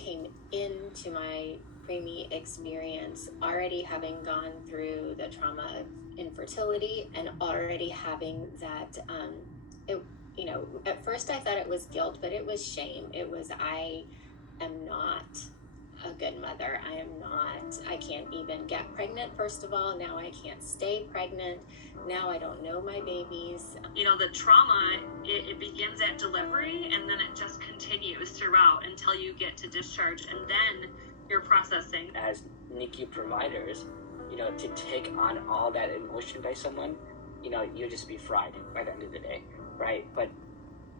came into my preemie experience already having gone through the trauma of infertility and already having that, at first I thought it was guilt, but it was shame. It was, I am not a good mother. I can't even get pregnant, first of all. Now I can't stay pregnant. Now I don't know my babies. The trauma, it begins at delivery and then it just continues throughout until you get to discharge, and then you're processing. As NICU providers, to take on all that emotion by someone, you'll just be fried by the end of the day, right? But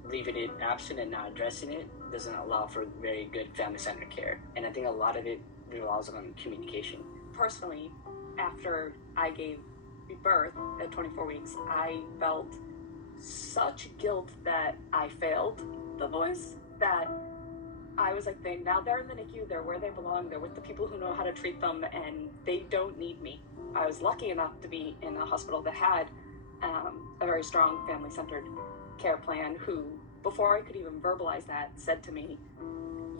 leaving it absent and not addressing it doesn't allow for very good family-centered care. And I think a lot of it relies on communication. Personally, after I gave birth at 24 weeks, I felt such guilt that I failed the boys, that I was like, now they're in the NICU, they're where they belong, they're with the people who know how to treat them, and they don't need me. I was lucky enough to be in a hospital that had a very strong family-centered care plan, who, before I could even verbalize that, said to me,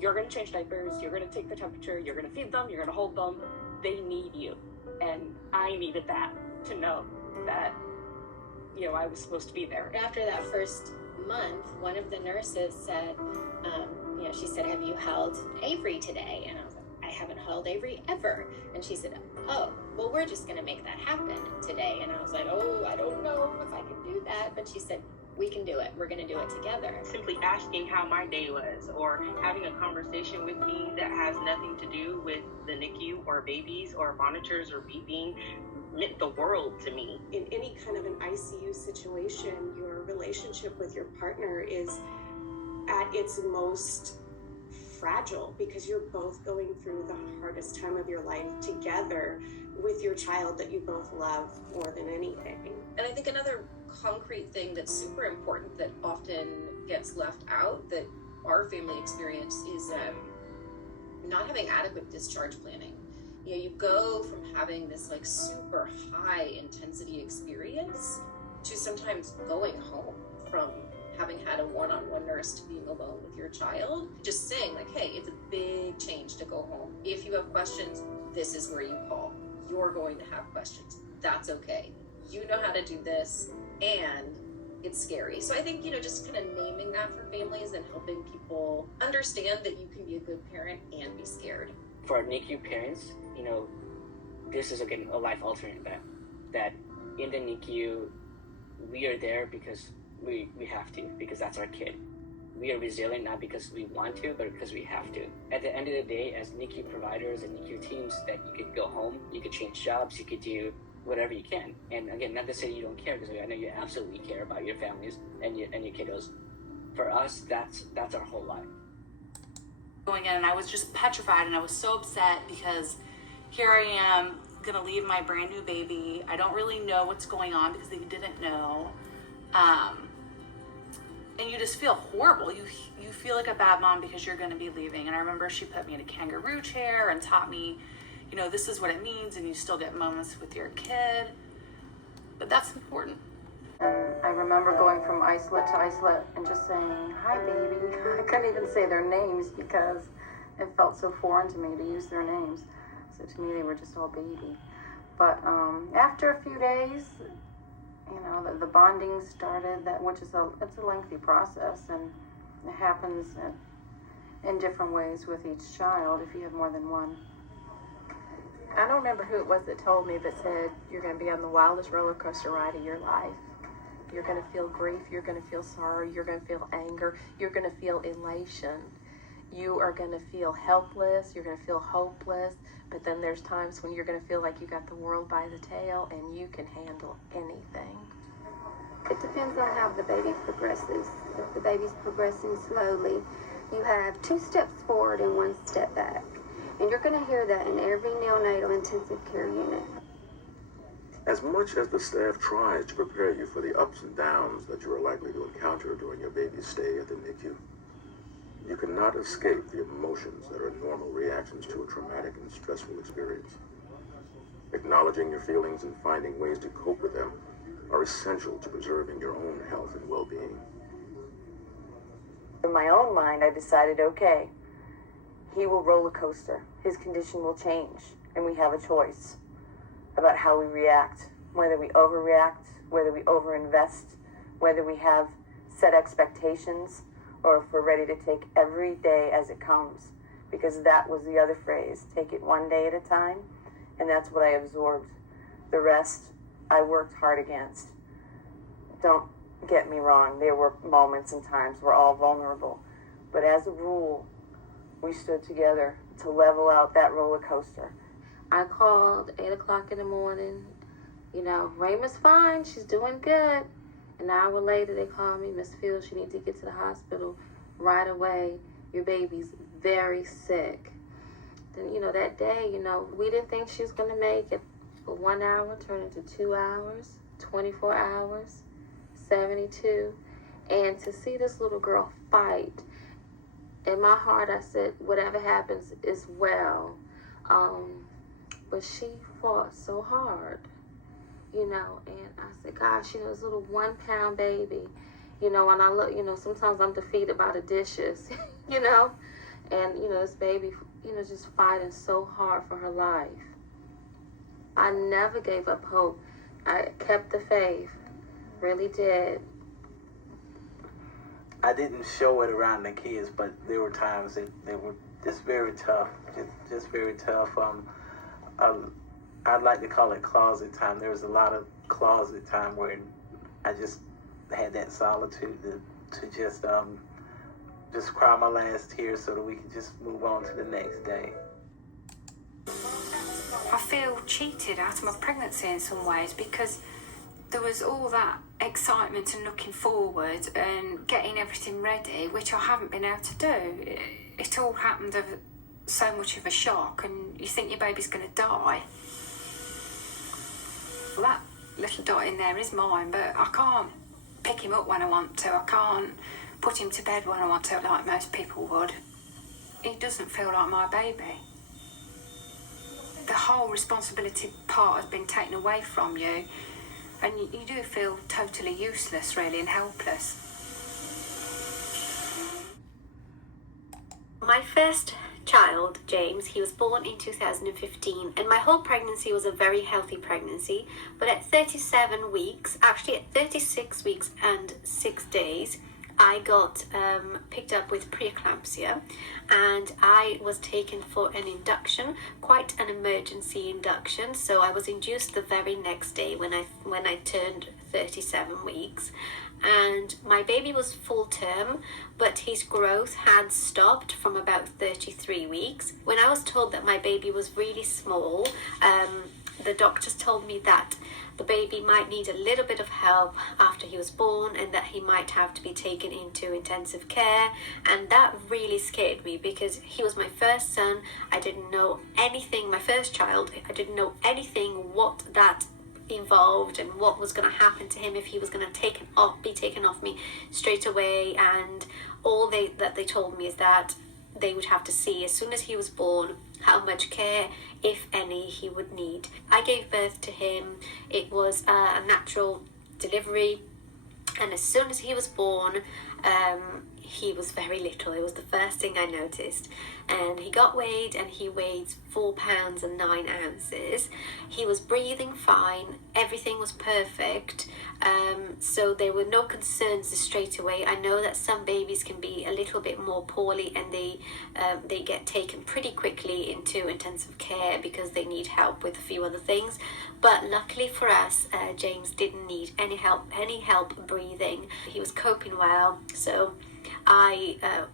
you're going to change diapers, you're going to take the temperature, you're going to feed them, you're going to hold them, they need you. And I needed that, to know that, I was supposed to be there. After that first month, one of the nurses said, she said, have you held Avery today? And I was like, I haven't held Avery ever. And she said, oh, well, we're just going to make that happen today. And I was like, oh, I don't know if I can do that. But she said, we can do it. We're going to do it together. Simply asking how my day was, or having a conversation with me that has nothing to do with the NICU or babies or monitors or beeping meant the world to me. In any kind of an ICU situation, your relationship with your partner is at its most fragile, because you're both going through the hardest time of your life together with your child that you both love more than anything. And I think another concrete thing that's super important that often gets left out, that our family experience, is not having adequate discharge planning. You go from having this super high intensity experience to sometimes going home from having had a one-on-one nurse to being alone with your child, just saying hey, it's a big change to go home. If you have questions, this is where you call. You're going to have questions. That's okay. You know how to do this, and it's scary. So I think, just kind of naming that for families and helping people understand that you can be a good parent and be scared. For our NICU parents, this is again a life-altering event. That in the NICU, we are there because we have to, because that's our kid. We are resilient not because we want to, but because we have to. At the end of the day, as NICU providers and NICU teams, that you could go home, you could change jobs, you could do whatever you can. And again, not to say you don't care, because I know you absolutely care about your families and your kiddos. For us, that's our whole life. Going in, and I was just petrified, and I was so upset because here I am gonna leave my brand new baby. I don't really know what's going on because they didn't know. And you just feel horrible. You feel like a bad mom because you're going to be leaving. And I remember she put me in a kangaroo chair and taught me, this is what it means, and you still get moments with your kid. But that's important. And I remember going from isolate to isolate and just saying, hi, baby. I couldn't even say their names because it felt so foreign to me to use their names. So to me, they were just all baby. But after a few days, the bonding started, it's a lengthy process, and it happens in different ways with each child if you have more than one. I don't remember who it was that told me, but said, you're going to be on the wildest roller coaster ride of your life. You're going to feel grief, you're going to feel sorrow, you're going to feel anger, you're going to feel elation. You are going to feel helpless, you're going to feel hopeless, but then there's times when you're going to feel like you got the world by the tail and you can handle anything. It depends on how the baby progresses. If the baby's progressing slowly, you have 2 steps forward and 1 step back. And you're going to hear that in every neonatal intensive care unit. As much as the staff tries to prepare you for the ups and downs that you are likely to encounter during your baby's stay at the NICU, you cannot escape the emotions that are normal reactions to a traumatic and stressful experience. Acknowledging your feelings and finding ways to cope with them are essential to preserving your own health and well-being. In my own mind, I decided, okay, he will roller coaster. His condition will change, and we have a choice about how we react, whether we overreact, whether we overinvest, whether we have set expectations, or if we're ready to take every day as it comes. Because that was the other phrase, take it one day at a time, and that's what I absorbed. The rest, I worked hard against. Don't get me wrong, there were moments and times we're all vulnerable. But as a rule, we stood together to level out that roller coaster. I called 8 o'clock in the morning. You know, Raymond's fine. She's doing good. An hour later, they called me, Miss Fields, you need to get to the hospital right away. Your baby's very sick. Then, you know, that day, you know, we didn't think she was going to make it. But 1 hour turned into 2 hours, 24 hours, 72. And to see this little girl fight, in my heart, I said, whatever happens is well. But she fought so hard, you know, and I said, gosh, you know, this little 1 pound baby, you know, and I look, you know, sometimes I'm defeated by the dishes, you know, and, you know, this baby, you know, just fighting so hard for her life. I never gave up hope. I kept the faith, really did. I didn't show it around the kids, but there were times that they were just very tough, just very tough. I'd like to call it closet time. There was a lot of closet time where I just had that solitude to just cry my last tears so that we could just move on to the next day. I feel cheated out of my pregnancy in some ways because there was all that excitement and looking forward and getting everything ready, which I haven't been able to do. It all happened of so much of a shock, and you think your baby's going to die. Well, that little dot in there is mine, but I can't pick him up when I want to. I can't put him to bed when I want to, like most people would. He doesn't feel like my baby. The whole responsibility part has been taken away from you, and you do feel totally useless, really, and helpless. My first child, James, he was born in 2015, and my whole pregnancy was a very healthy pregnancy. But at 37 weeks, actually at 36 weeks and 6 days, I got picked up with preeclampsia, and I was taken for an induction, quite an emergency induction. So I was induced the very next day when I turned 37 weeks, and my baby was full term, but his growth had stopped from about 33 weeks. When I was told that my baby was really small, the doctors told me that the baby might need a little bit of help after he was born, and that he might have to be taken into intensive care. And that really scared me because he was my first son. I didn't know anything, my first child, I didn't know anything what that involved and what was going to happen to him if he was going to be taken off me straight away. And all that they told me is that they would have to see as soon as he was born how much care, if any, he would need. I gave birth to him. It was a natural delivery, and as soon as he was born, he was very little. It was the first thing I noticed. And he got weighed, and he weighed 4 pounds and 9 ounces. He was breathing fine. Everything was perfect. So there were no concerns straight away. I know that some babies can be a little bit more poorly, and they get taken pretty quickly into intensive care because they need help with a few other things. But luckily for us, James didn't need any help breathing. He was coping well. So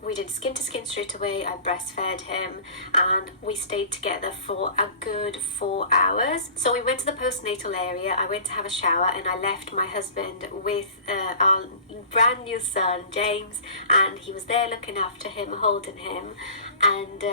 we did skin to skin straight away. I breastfed him, and we stayed together for a good 4 hours. So we went to the postnatal area. I went to have a shower, and I left my husband with our brand new son, James, and he was there looking after him, holding him. And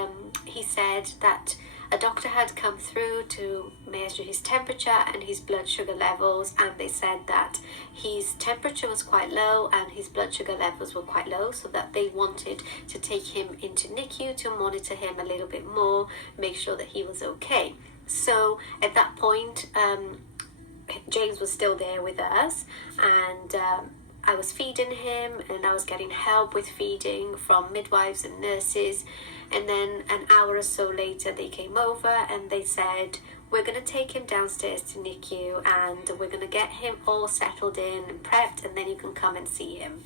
he said that a doctor had come through to measure his temperature and his blood sugar levels, and they said that his temperature was quite low and his blood sugar levels were quite low, so that they wanted to take him into NICU to monitor him a little bit more, make sure that he was okay. So at that point, James was still there with us, and I was feeding him, and I was getting help with feeding from midwives and nurses. And then an hour or so later, they came over and they said, we're going to take him downstairs to NICU, and we're going to get him all settled in and prepped, and then you can come and see him.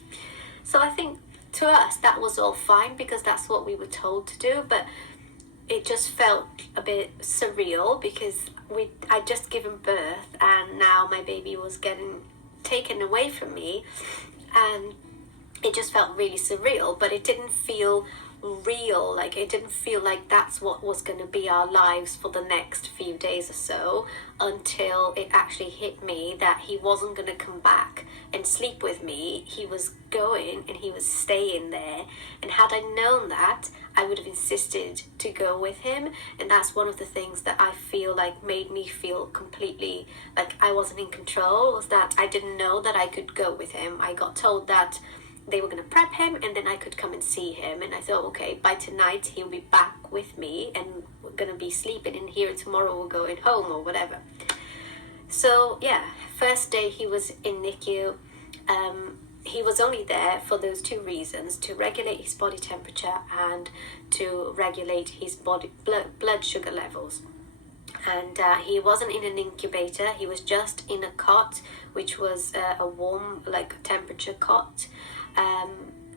So I think to us that was all fine, because that's what we were told to do, but it just felt a bit surreal, because I'd just given birth and now my baby was getting taken away from me, and it just felt really surreal. But it didn't feel real, like it didn't feel like that's what was going to be our lives for the next few days or so, until it actually hit me that he wasn't going to come back and sleep with me. He was going and he was staying there, and had I known that, I would have insisted to go with him. And that's one of the things that I feel like made me feel completely like I wasn't in control, was that I didn't know that I could go with him. I got told that they were going to prep him and then I could come and see him, and I thought, okay, by tonight he'll be back with me and we're going to be sleeping in here, tomorrow we're going home or whatever. So yeah, first day he was in NICU, he was only there for those two reasons: to regulate his body temperature and to regulate his blood sugar levels. And he wasn't in an incubator, he was just in a cot, which was a warm, like temperature cot.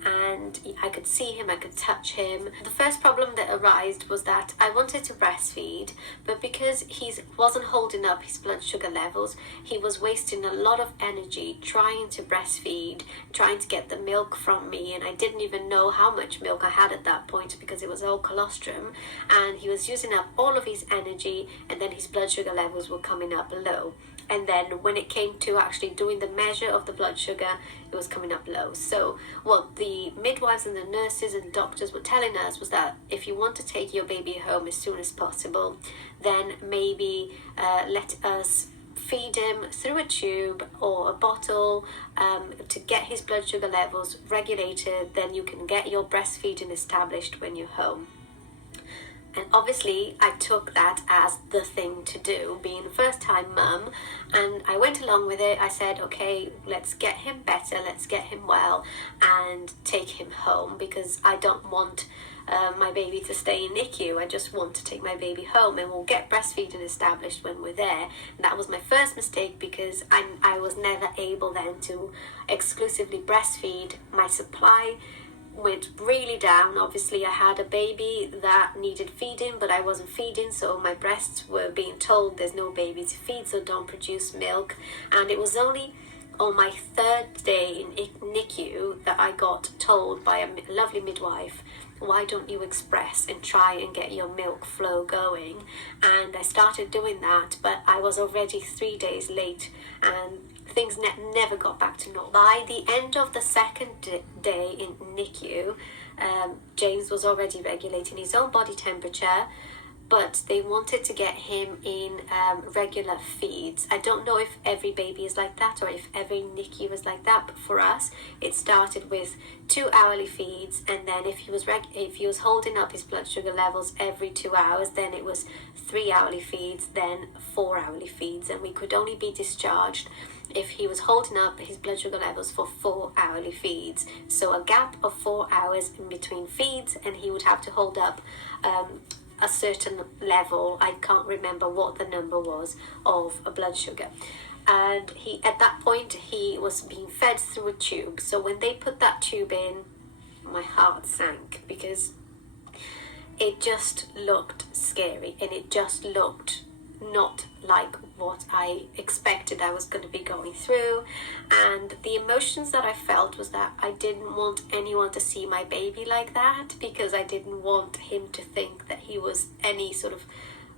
And I could see him, I could touch him. The first problem that arose was that I wanted to breastfeed, but because he wasn't holding up his blood sugar levels, he was wasting a lot of energy trying to breastfeed, trying to get the milk from me, and I didn't even know how much milk I had at that point because it was all colostrum, and he was using up all of his energy, and then his blood sugar levels were coming up low. And then when it came to actually doing the measure of the blood sugar, it was coming up low. So what the midwives and the nurses and doctors were telling us was that if you want to take your baby home as soon as possible, then maybe let us feed him through a tube or a bottle to get his blood sugar levels regulated. Then you can get your breastfeeding established when you're home. And obviously I took that as the thing to do, being a first time mum, and I went along with it. I said, okay, let's get him better, let's get him well and take him home, because I don't want my baby to stay in NICU. I just want to take my baby home, and we'll get breastfeeding established when we're there. And that was my first mistake, because I was never able then to exclusively breastfeed. My supply went really down. Obviously I had a baby that needed feeding, but I wasn't feeding, so my breasts were being told there's no baby to feed, so don't produce milk. And it was only on my third day in NICU that I got told by a lovely midwife, why don't you express and try and get your milk flow going? And I started doing that, but I was already 3 days late, and things never got back to normal. By the end of the second day in NICU, James was already regulating his own body temperature, but they wanted to get him in regular feeds. I don't know if every baby is like that or if every NICU is like that, but for us it started with 2 hourly feeds, and then if he was holding up his blood sugar levels every 2 hours, then it was 3 hourly feeds, then 4 hourly feeds, and we could only be discharged if he was holding up his blood sugar levels for 4 hourly feeds. So a gap of 4 hours in between feeds, and he would have to hold up a certain level. I can't remember what the number was of a blood sugar. And at that point he was being fed through a tube. So when they put that tube in, my heart sank, because it just looked scary, and it just looked not like what I expected I was going to be going through. And the emotions that I felt was that I didn't want anyone to see my baby like that, because I didn't want him to think that he was any sort of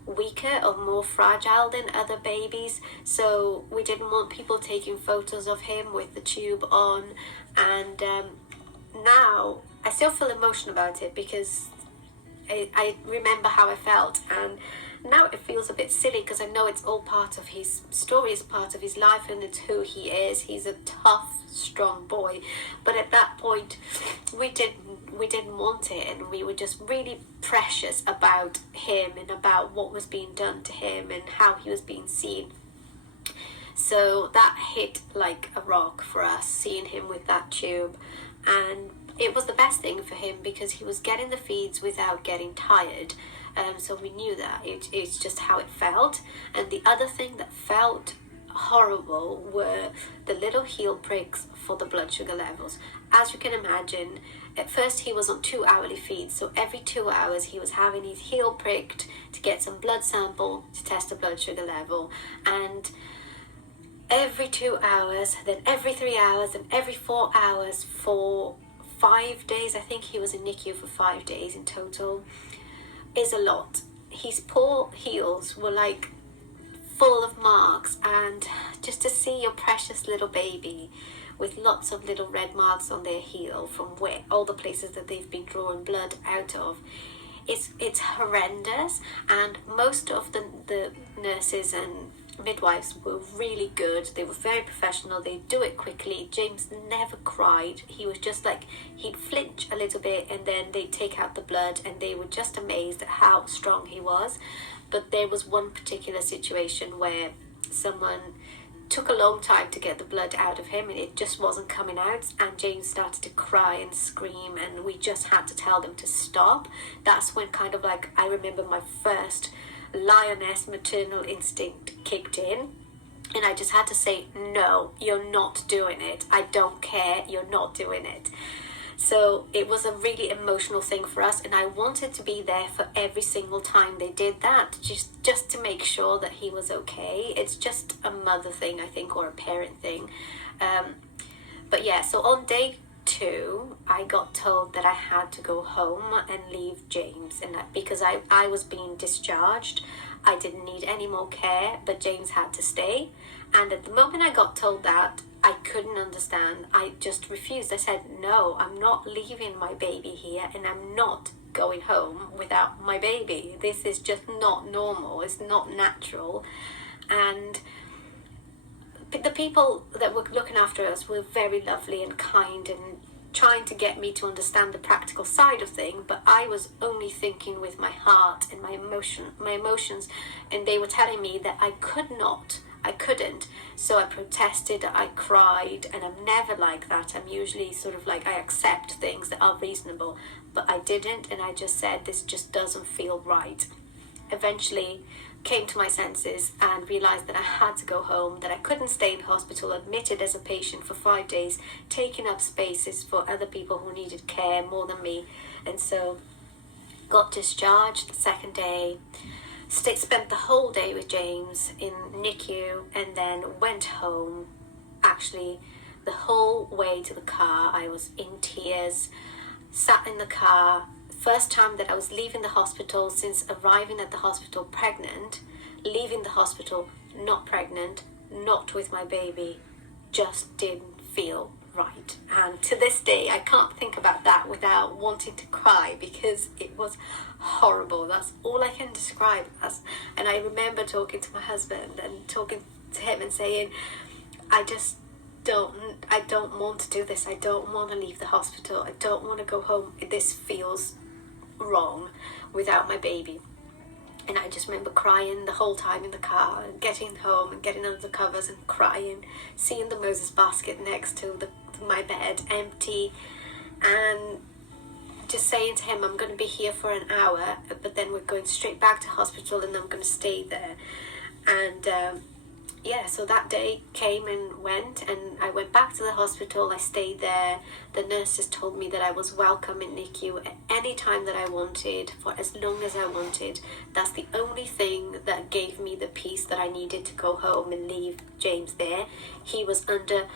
weaker or more fragile than other babies. So we didn't want people taking photos of him with the tube on. And now I still feel emotional about it, because I remember how I felt, and now it feels a bit silly because I know it's all part of his story, it's part of his life, and it's who he is. He's a tough, strong boy. But at that point we didn't want it, and we were just really precious about him and about what was being done to him and how he was being seen. So that hit like a rock for us, seeing him with that tube. And it was the best thing for him because he was getting the feeds without getting tired. So we knew that it's just how it felt. And the other thing that felt horrible were the little heel pricks for the blood sugar levels. As you can imagine, at first he was on 2 hourly feeds, so every 2 hours he was having his heel pricked to get some blood sample to test the blood sugar level. And every 2 hours, then every 3 hours, and every 4 hours for 5 days. I think he was in NICU for 5 days in total. Is a lot. His poor heels were like full of marks, and just to see your precious little baby with lots of little red marks on their heel from where all the places that they've been drawing blood out of, it's horrendous. And most of the nurses and midwives were really good. They were very professional. They do it quickly. James never cried. He was just like, he'd flinch a little bit and then they'd take out the blood, and they were just amazed at how strong he was. But there was one particular situation where someone took a long time to get the blood out of him and it just wasn't coming out, and James started to cry and scream, and we just had to tell them to stop. That's when kind of like I remember my first lioness maternal instinct kicked in, and I just had to say, no, you're not doing it. I don't care, you're not doing it. So it was a really emotional thing for us, and I wanted to be there for every single time they did that, just to make sure that he was okay. It's just a mother thing, I think, or a parent thing. But yeah, so on day 2, I got told that I had to go home and leave James, and because I was being discharged, I didn't need any more care, but James had to stay. And at the moment I got told that, I couldn't understand. I just refused. I said, no, I'm not leaving my baby here, and I'm not going home without my baby. This is just not normal. It's not natural. And the people that were looking after us were very lovely and kind and trying to get me to understand the practical side of things, but I was only thinking with my heart and my emotions, and they were telling me that I couldn't. So I protested, I cried, and I'm never like that. I'm usually sort of like, I accept things that are reasonable, but I didn't, and I just said, this just doesn't feel right. Eventually came to my senses and realized that I had to go home, that I couldn't stay in hospital, admitted as a patient for 5 days, taking up spaces for other people who needed care more than me. And so got discharged the second day, spent the whole day with James in NICU, and then went home. Actually, the whole way to the car, I was in tears, sat in the car. First time that I was leaving the hospital since arriving at the hospital pregnant, leaving the hospital not pregnant, not with my baby, just didn't feel right. And to this day, I can't think about that without wanting to cry, because it was horrible. That's all I can describe as. And I remember talking to my husband and talking to him and saying, I don't want to do this. I don't want to leave the hospital. I don't want to go home. This feels wrong without my baby. And I just remember crying the whole time in the car, and getting home and getting under the covers and crying, seeing the Moses basket next to my bed empty, and just saying to him, I'm going to be here for an hour, but then we're going straight back to hospital and I'm going to stay there. And yeah, so that day came and went, and I went back to the hospital. I stayed there. The nurses told me that I was welcome in NICU at any time that I wanted, for as long as I wanted. That's the only thing that gave me the peace that I needed to go home and leave James there. He was under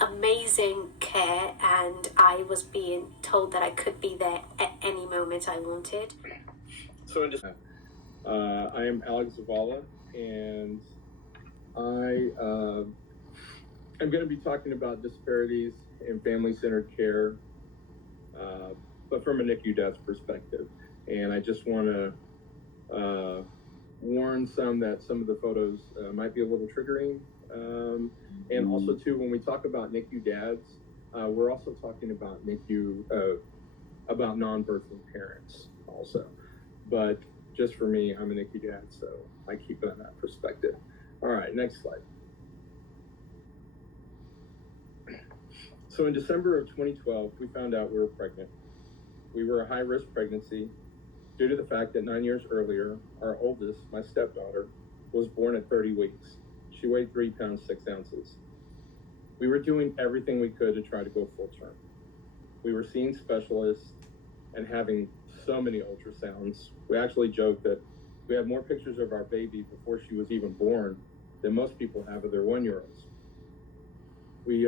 amazing care, and I was being told that I could be there at any moment I wanted. So I am Alex Zavala, and I am going to be talking about disparities in family-centered care, but from a NICU dad's perspective. And I just want to warn that some of the photos might be a little triggering. And also, too, when we talk about NICU dads, we're also talking about about non-birthing parents also. But just for me, I'm a NICU dad, so I keep it in that perspective. All right, next slide. So in December of 2012, we found out we were pregnant. We were a high-risk pregnancy due to the fact that 9 years earlier, our oldest, my stepdaughter, was born at 30 weeks. She weighed 3 pounds, 6 ounces. We were doing everything we could to try to go full term. We were seeing specialists and having so many ultrasounds. We actually joked that we had more pictures of our baby before she was even born than most people have of their 1-year-olds. We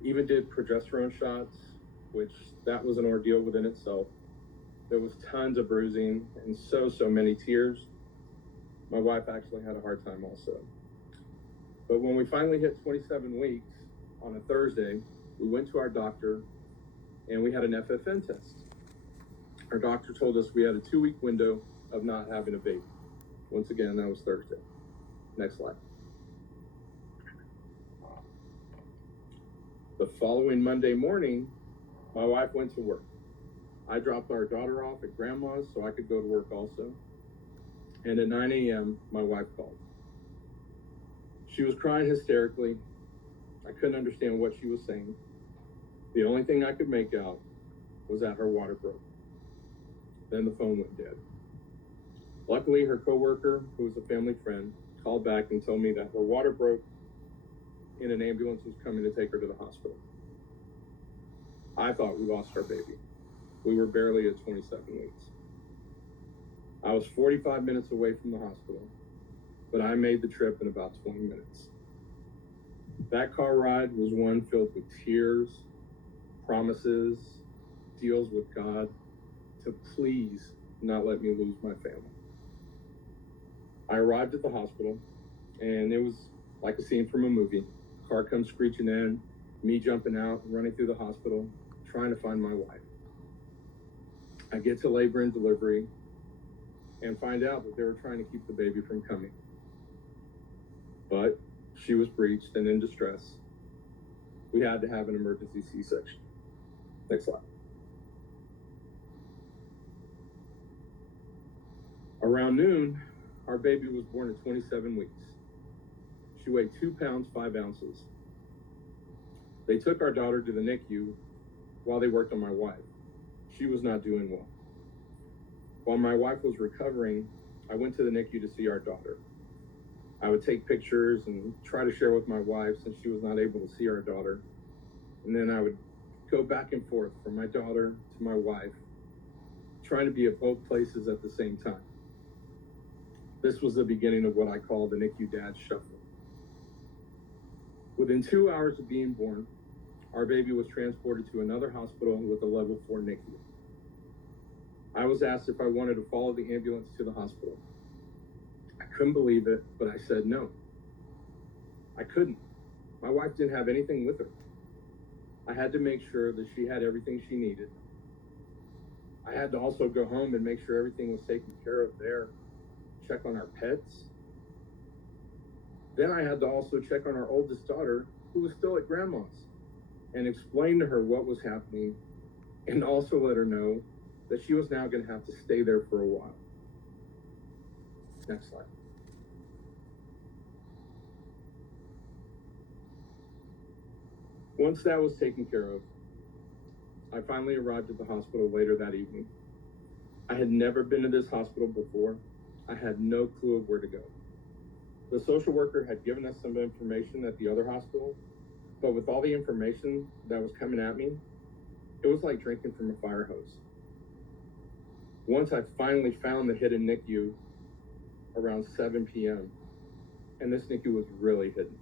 even did progesterone shots, which that was an ordeal within itself. There was tons of bruising and so many tears. My wife actually had a hard time also. But when we finally hit 27 weeks on a Thursday, we went to our doctor and we had an FFN test. Our doctor told us we had a 2-week window of not having a baby. Once again, that was Thursday. Next slide. The following Monday morning, my wife went to work. I dropped our daughter off at grandma's so I could go to work also. And at 9 a.m., my wife called. She was crying hysterically. I couldn't understand what she was saying. The only thing I could make out was that her water broke. Then the phone went dead. Luckily, her coworker, who was a family friend, called back and told me that her water broke and an ambulance was coming to take her to the hospital. I thought we lost our baby. We were barely at 27 weeks. I was 45 minutes away from the hospital, but I made the trip in about 20 minutes. That car ride was one filled with tears, promises, deals with God to please not let me lose my family. I arrived at the hospital, and it was like a scene from a movie. Car comes screeching in, me jumping out, running through the hospital, trying to find my wife. I get to labor and delivery and find out that they were trying to keep the baby from coming. But she was breached and in distress. We had to have an emergency C-section. Next slide. Around noon, our baby was born at 27 weeks. She weighed 2 pounds, 5 ounces. They took our daughter to the NICU while they worked on my wife. She was not doing well. While my wife was recovering, I went to the NICU to see our daughter. I would take pictures and try to share with my wife since she was not able to see our daughter. And then I would go back and forth from my daughter to my wife, trying to be at both places at the same time. This was the beginning of what I call the NICU Dad Shuffle. Within 2 hours of being born, our baby was transported to another hospital with a level 4 NICU. I was asked if I wanted to follow the ambulance to the hospital. I couldn't believe it, but I said no. I couldn't. My wife didn't have anything with her. I had to make sure that she had everything she needed. I had to also go home and make sure everything was taken care of there, check on our pets. Then I had to also check on our oldest daughter, who was still at grandma's, and explain to her what was happening, and also let her know that she was now going to have to stay there for a while. Next slide. Once that was taken care of, I finally arrived at the hospital later that evening. I had never been to this hospital before. I had no clue of where to go. The social worker had given us some information at the other hospital, but with all the information that was coming at me, it was like drinking from a fire hose. Once I finally found the hidden NICU around 7 p.m., and this NICU was really hidden.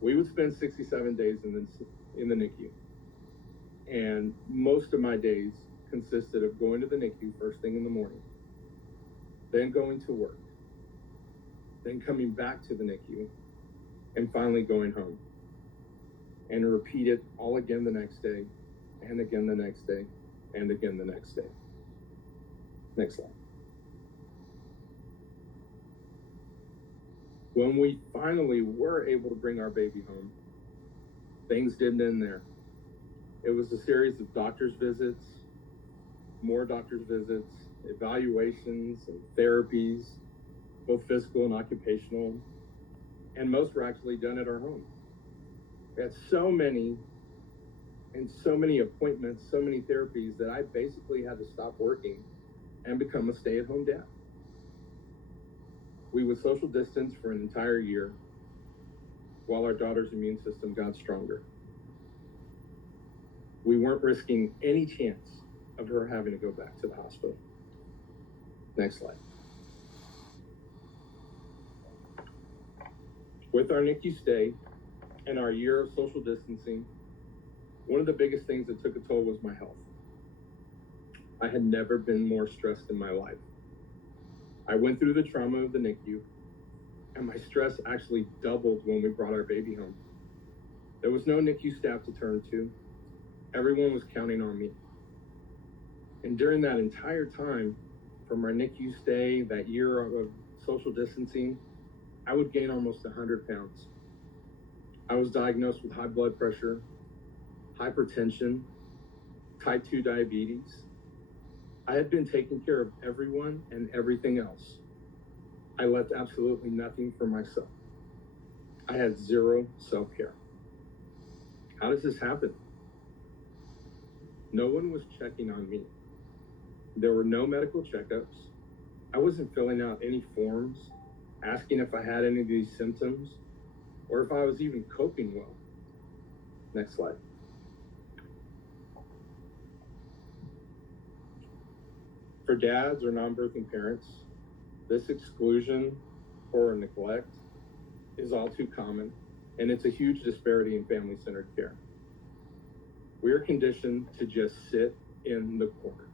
We would spend 67 days in the NICU, and most of my days consisted of going to the NICU first thing in the morning, then going to work, then coming back to the NICU, and finally going home. And repeat it all again the next day, and again the next day, and again the next day. Next slide. When we finally were able to bring our baby home, things didn't end there. It was a series of doctor's visits, more doctor's visits, evaluations and therapies, both physical and occupational, and most were actually done at our home. We had so many and so many appointments, so many therapies that I basically had to stop working and become a stay-at-home dad. We would social distance for an entire year while our daughter's immune system got stronger. We weren't risking any chance of her having to go back to the hospital. Next slide. With our NICU stay and our year of social distancing, one of the biggest things that took a toll was my health. I had never been more stressed in my life. I went through the trauma of the NICU, and my stress actually doubled when we brought our baby home. There was no NICU staff to turn to. Everyone was counting on me. And during that entire time, from our NICU stay, that year of social distancing, I would gain almost 100 pounds. I was diagnosed with high blood pressure, hypertension, type 2 diabetes. I had been taking care of everyone and everything else. I left absolutely nothing for myself. I had zero self-care. How does this happen? No one was checking on me. There were no medical checkups. I wasn't filling out any forms, asking if I had any of these symptoms, or if I was even coping well. Next slide. For dads or non-birthing parents, this exclusion or neglect is all too common, and it's a huge disparity in family-centered care. We are conditioned to just sit in the corner.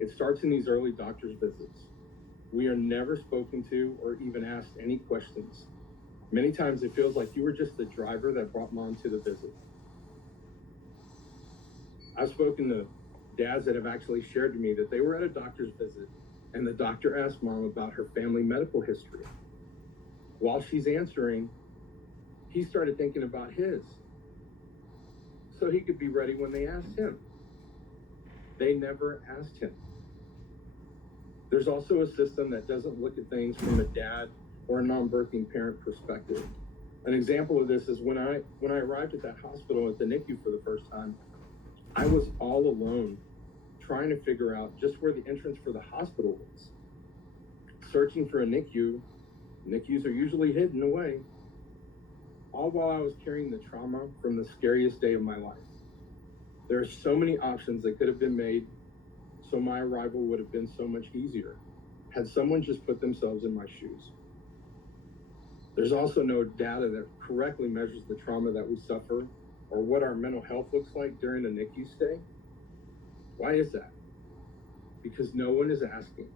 It starts in these early doctor's visits. We are never spoken to or even asked any questions. Many times it feels like you were just the driver that brought mom to the visit. I've spoken to dads that have actually shared to me that they were at a doctor's visit and the doctor asked mom about her family medical history. While she's answering, he started thinking about his, so he could be ready when they asked him. They never asked him. There's also a system that doesn't look at things from a dad or a non-birthing parent perspective. An example of this is when I arrived at that hospital at the NICU for the first time, I was all alone trying to figure out just where the entrance for the hospital was. Searching for a NICU, NICUs are usually hidden away, all while I was carrying the trauma from the scariest day of my life. There are so many options that could have been made, so my arrival would have been so much easier had someone just put themselves in my shoes. There's also no data that correctly measures the trauma that we suffer or what our mental health looks like during a NICU stay. Why is that? Because no one is asking.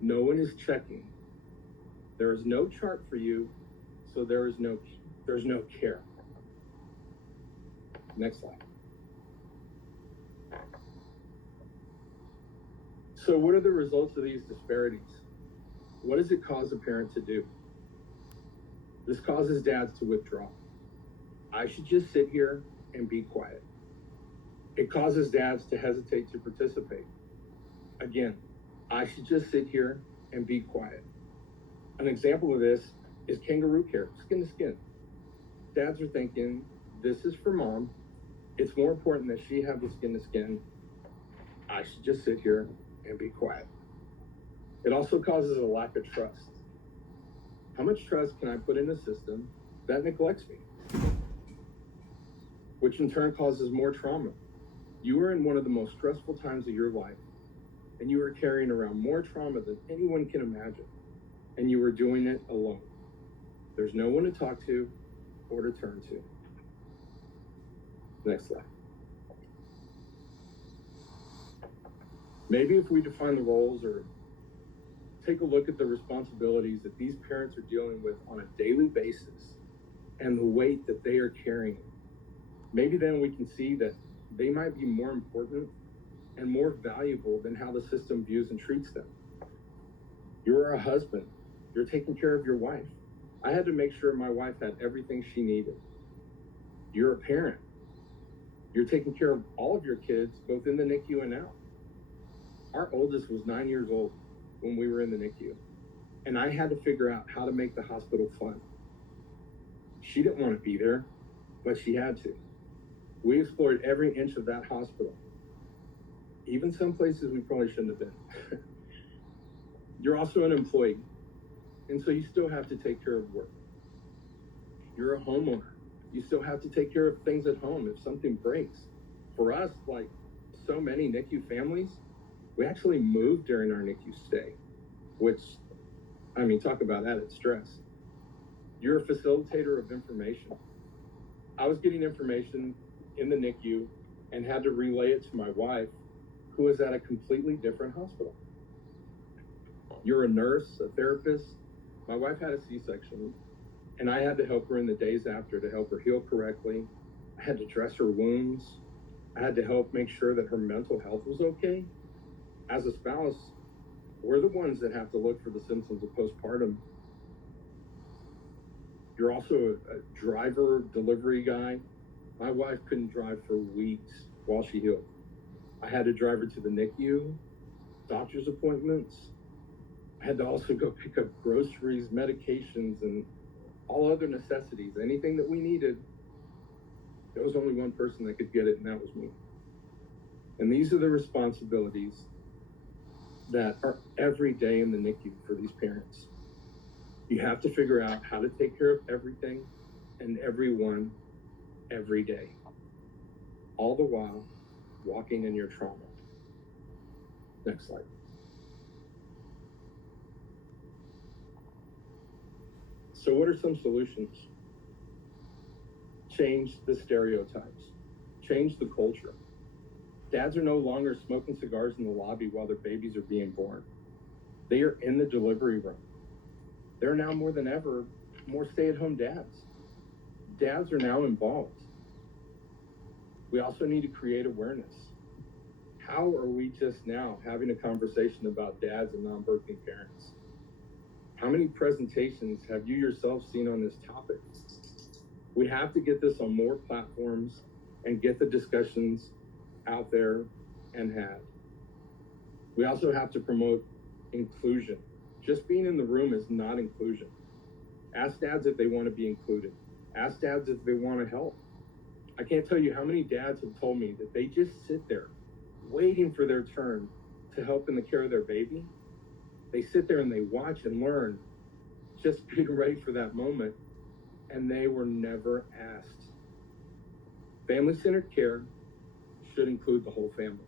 No one is checking. There is no chart for you, so there's no care. Next slide. So what are the results of these disparities? What does it cause a parent to do? This causes dads to withdraw. I should just sit here and be quiet. It causes dads to hesitate to participate. Again, I should just sit here and be quiet. An example of this is kangaroo care, skin to skin. Dads are thinking, this is for mom. It's more important that she have the skin to skin. I should just sit here and be quiet. It also causes a lack of trust. How much trust can I put in a system that neglects me? Which in turn causes more trauma. You are in one of the most stressful times of your life, and you are carrying around more trauma than anyone can imagine, and you are doing it alone. There's no one to talk to or to turn to. Next slide. Maybe if we define the roles or take a look at the responsibilities that these parents are dealing with on a daily basis and the weight that they are carrying, maybe then we can see that they might be more important and more valuable than how the system views and treats them. You're a husband. You're taking care of your wife. I had to make sure my wife had everything she needed. You're a parent. You're taking care of all of your kids, both in the NICU and out. Our oldest was 9 years old when we were in the NICU, and I had to figure out how to make the hospital fun. She didn't want to be there, but she had to. We explored every inch of that hospital, even some places we probably shouldn't have been. You're also an employee, and so you still have to take care of work. You're a homeowner. You still have to take care of things at home if something breaks. For us, like so many NICU families, we actually moved during our NICU stay, which, I mean, talk about added stress. You're a facilitator of information. I was getting information in the NICU and had to relay it to my wife, who was at a completely different hospital. You're a nurse, a therapist. My wife had a C-section, and I had to help her in the days after to help her heal correctly. I had to dress her wounds. I had to help make sure that her mental health was okay. As a spouse, we're the ones that have to look for the symptoms of postpartum. You're also a driver, delivery guy. My wife couldn't drive for weeks while she healed. I had to drive her to the NICU, doctor's appointments. I had to also go pick up groceries, medications, and all other necessities. Anything that we needed, there was only one person that could get it, and that was me. And these are the responsibilities that are every day in the NICU for these parents. You have to figure out how to take care of everything and everyone every day, all the while walking in your trauma. Next slide. So what are some solutions? Change the stereotypes. Change the culture. Dads are no longer smoking cigars in the lobby while their babies are being born. They are in the delivery room. There are now more than ever more stay-at-home dads. Dads are now involved. We also need to create awareness. How are we just now having a conversation about dads and non-birthing parents? How many presentations have you yourself seen on this topic? We have to get this on more platforms and get the discussions out there and had. We also have to promote inclusion. Just being in the room is not inclusion. Ask dads if they want to be included. Ask dads if they want to help. I can't tell you how many dads have told me that they just sit there waiting for their turn to help in the care of their baby. They sit there and they watch and learn, just getting ready for that moment, and they were never asked. Family-centered care should include the whole family.